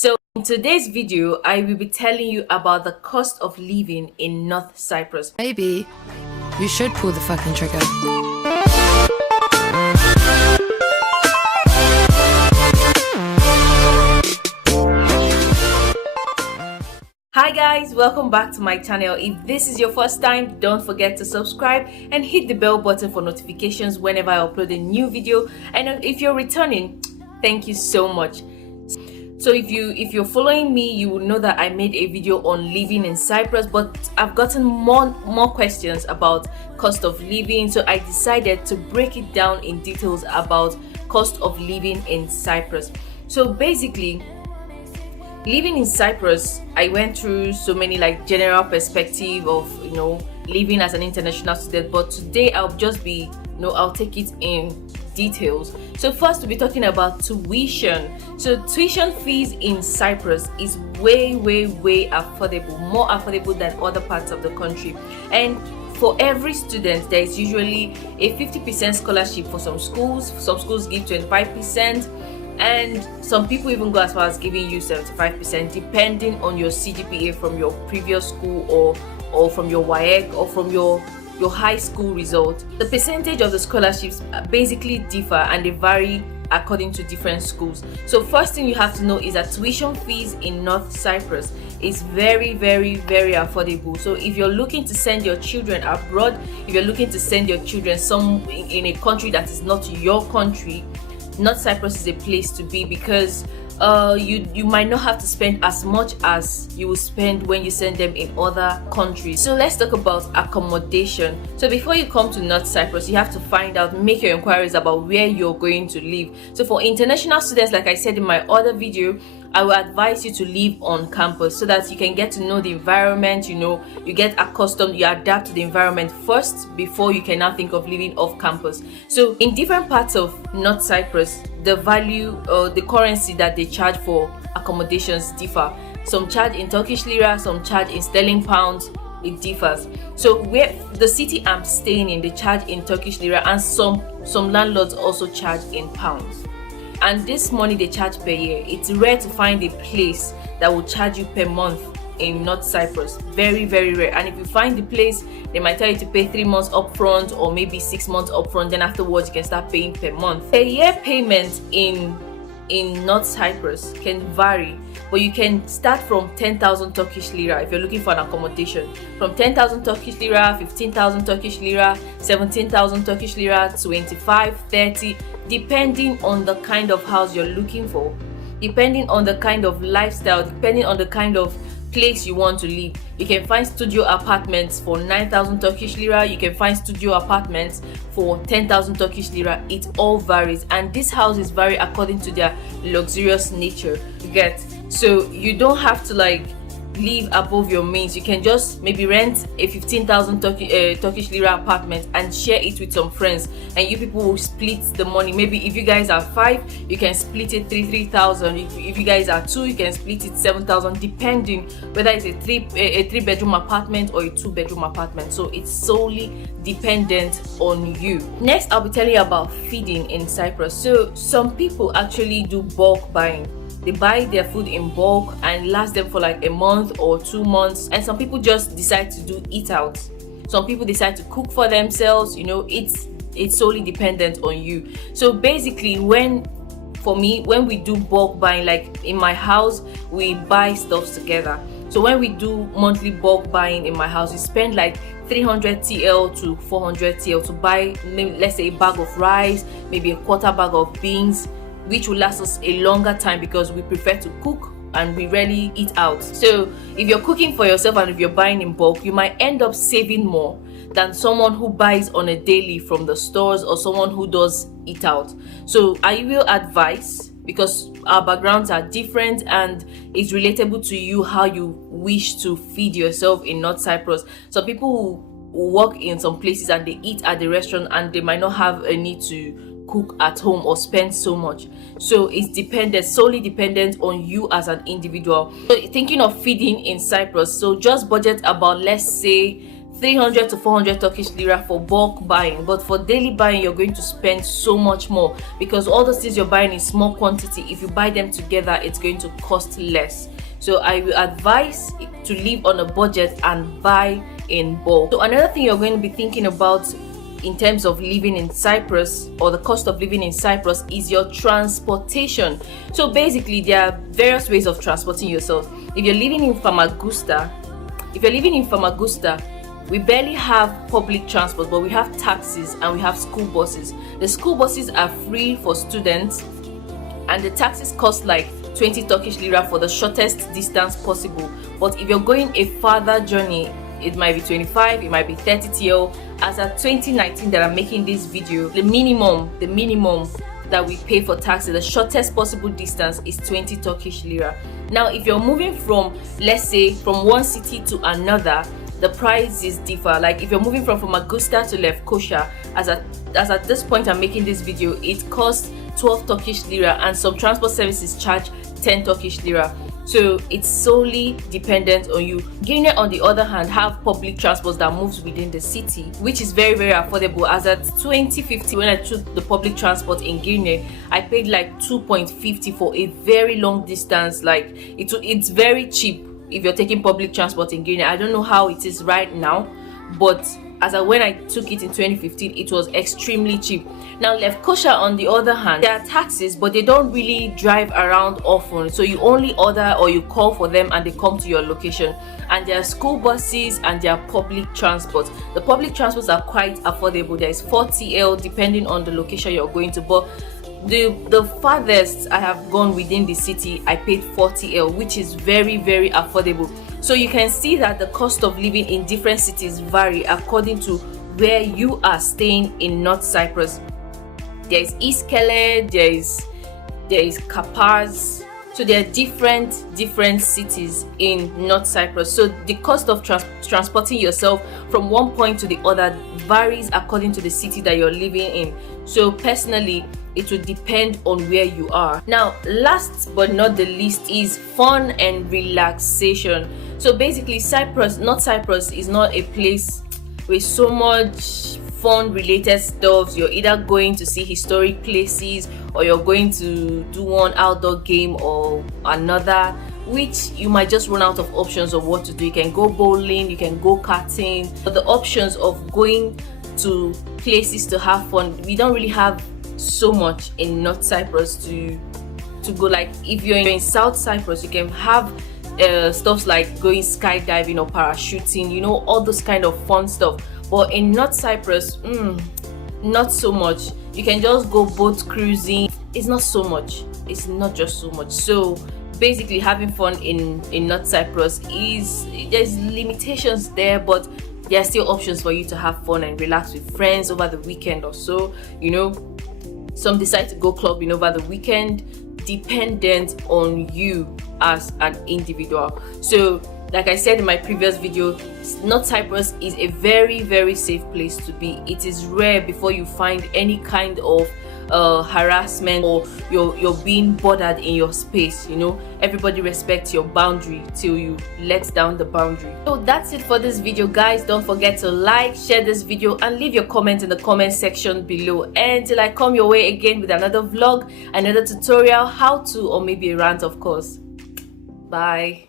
So in today's video, I will be telling you about the cost of living in North Cyprus. Maybe you should pull the fucking trigger. Hi guys, welcome back to my channel. If this is your first time, don't forget to subscribe and hit the bell button for notifications whenever I upload a new video. And if you're returning, thank you so much. So if you're following me, you will know that I made a video on living in Cyprus, but I've gotten more questions about cost of living, so I decided to break it down in details about cost of living in Cyprus. So basically, living in Cyprus, I went through so many general perspective of living as an international student, but today I'll just be I'll take it in details. So first we'll be talking about tuition. So tuition fees in Cyprus is way affordable, more affordable than other parts of the country. And for every student, there is usually a 50% scholarship for some schools. Some schools give 25%, and some people even go as far as giving you 75%, depending on your CGPA from your previous school or from your WAEC or from your high school result. The percentage of the scholarships basically differ and they vary according to different schools. So first thing you have to know is that tuition fees in North Cyprus is very affordable. So if you're looking to send your children abroad, if you're looking to send your children in a country that is not your country, North Cyprus is a place to be, because you might not have to spend as much as you will spend when you send them in other countries. So let's talk about accommodation. So before you come to North Cyprus, you have to make your inquiries about where you're going to live. So for international students, like I said in my other video, I will advise you to live on campus so that you can get to know the environment, you get accustomed, you adapt to the environment first before you can now think of living off campus. So in different parts of North Cyprus, the value or the currency that they charge for accommodations differ. Some charge in Turkish lira, some charge in sterling pounds. It differs. So where the city I'm staying in, they charge in Turkish lira, and some landlords also charge in pounds. And this money they charge per year. It's rare to find a place that will charge you per month in North Cyprus. Very rare. And if you find the place, they might tell you to pay 3 months upfront or maybe 6 months upfront. Then afterwards you can start paying per month. Per year payment in North Cyprus can vary, but you can start from 10,000 Turkish lira if you're looking for an accommodation. From 10,000 Turkish lira, 15,000 Turkish lira, 17,000 Turkish lira, 25, 30, depending on the kind of house you're looking for, depending on the kind of lifestyle, depending on the kind of place you want to live. You can find studio apartments for 9,000 Turkish lira. You can find studio apartments for 10,000 Turkish lira. It all varies, and these houses vary according to their luxurious nature. You get? So you don't have to live above your means. You can just maybe rent a 15,000 Turkish lira apartment and share it with some friends, and you people will split the money. Maybe if you guys are 5, you can split it 3,000. If you guys are 2, you can split it 7,000, depending whether it's a 3-bedroom apartment or a 2-bedroom apartment. So it's solely dependent on you. Next, I'll be telling you about feeding in Cyprus. So some people actually do bulk buying. They buy their food in bulk and last them for a month or 2 months. And some people just decide to do eat out. Some people decide to cook for themselves. It's solely dependent on you. So basically, when we do bulk buying, like in my house, we buy stuff together. So when we do monthly bulk buying in my house, we spend 300 TL to 400 TL to buy, let's say, a bag of rice, maybe a quarter bag of beans, which will last us a longer time because we prefer to cook and we rarely eat out. So if you're cooking for yourself and if you're buying in bulk, you might end up saving more than someone who buys on a daily from the stores or someone who does eat out. So I will advise, because our backgrounds are different and it's relatable to you how you wish to feed yourself in North Cyprus. Some people who work in some places and they eat at the restaurant and they might not have a need to cook at home or spend so much. So it's solely dependent on you as an individual. So thinking of feeding in Cyprus, so just budget about, let's say, 300 to 400 Turkish lira for bulk buying, but for daily buying you're going to spend so much more, because all those things you're buying in small quantity, if you buy them together it's going to cost less. So I will advise to live on a budget and buy in bulk. So another thing you're going to be thinking about in terms of living in Cyprus, or the cost of living in Cyprus, is your transportation. So basically there are various ways of transporting yourself. If you're living in Famagusta, we barely have public transport, but we have taxis and we have school buses. The school buses are free for students, and the taxis cost like 20 Turkish lira for the shortest distance possible. But if you're going a farther journey, it might be 25, it might be 30 TL. As at 2019 that I'm making this video, the minimum that we pay for taxi, the shortest possible distance, is 20 Turkish lira. Now if you're moving from, let's say, from one city to another, the prices differ. Like if you're moving from Famagusta to Lefkoşa, as at this point I'm making this video, it costs 12 Turkish lira, and some transport services charge 10 Turkish lira. So it's solely dependent on you. Guinea, on the other hand, have public transport that moves within the city, which is very, very affordable. As at 2050, when I took the public transport in Guinea, I paid like 2.50 for a very long distance. Like it's very cheap if you're taking public transport in Guinea. I don't know how it is right now, but when I took it in 2015, it was extremely cheap. Now Lefkoşa, on the other hand, there are taxis, but they don't really drive around often, so you only order or you call for them and they come to your location. And there are school buses and there are public transport. The public transports are quite affordable. There is 4 TL depending on the location you're going to, but the farthest I have gone within the city, I paid 4 TL, which is very, very affordable. So you can see that the cost of living in different cities vary according to where you are staying in North Cyprus. There is İskele, there is Comprise. So there are different cities in North Cyprus. So the cost of transporting yourself from one point to the other varies according to the city that you're living in. So personally, it will depend on where you are. Now, last but not the least, is fun and relaxation. So basically, North Cyprus is not a place with so much fun related stuff. You're either going to see historic places, or you're going to do one outdoor game or another, which you might just run out of options of what to do. You can go bowling, you can go karting, but the options of going to places to have fun, we don't really have so much in North Cyprus to go. Like if you're in South Cyprus, you can have stuff like going skydiving or parachuting, you know, all those kind of fun stuff. But in North Cyprus, not so much. You can just go boat cruising. It's not so much. It's not just so much. So basically, having fun in North Cyprus there's limitations there, but there are still options for you to have fun and relax with friends over the weekend or so. You know, some decide to go clubbing over the weekend, dependent on you as an individual. So like I said in my previous video, North Cyprus is a very, very safe place to be. It is rare before you find any kind of harassment, or you're being bothered in your space. You know, everybody respects your boundary till you let down the boundary. So that's it for this video, guys. Don't forget to like, share this video, and leave your comment in the comment section below. And till I come your way again with another vlog, another tutorial, how to, or maybe a rant, of course. Bye.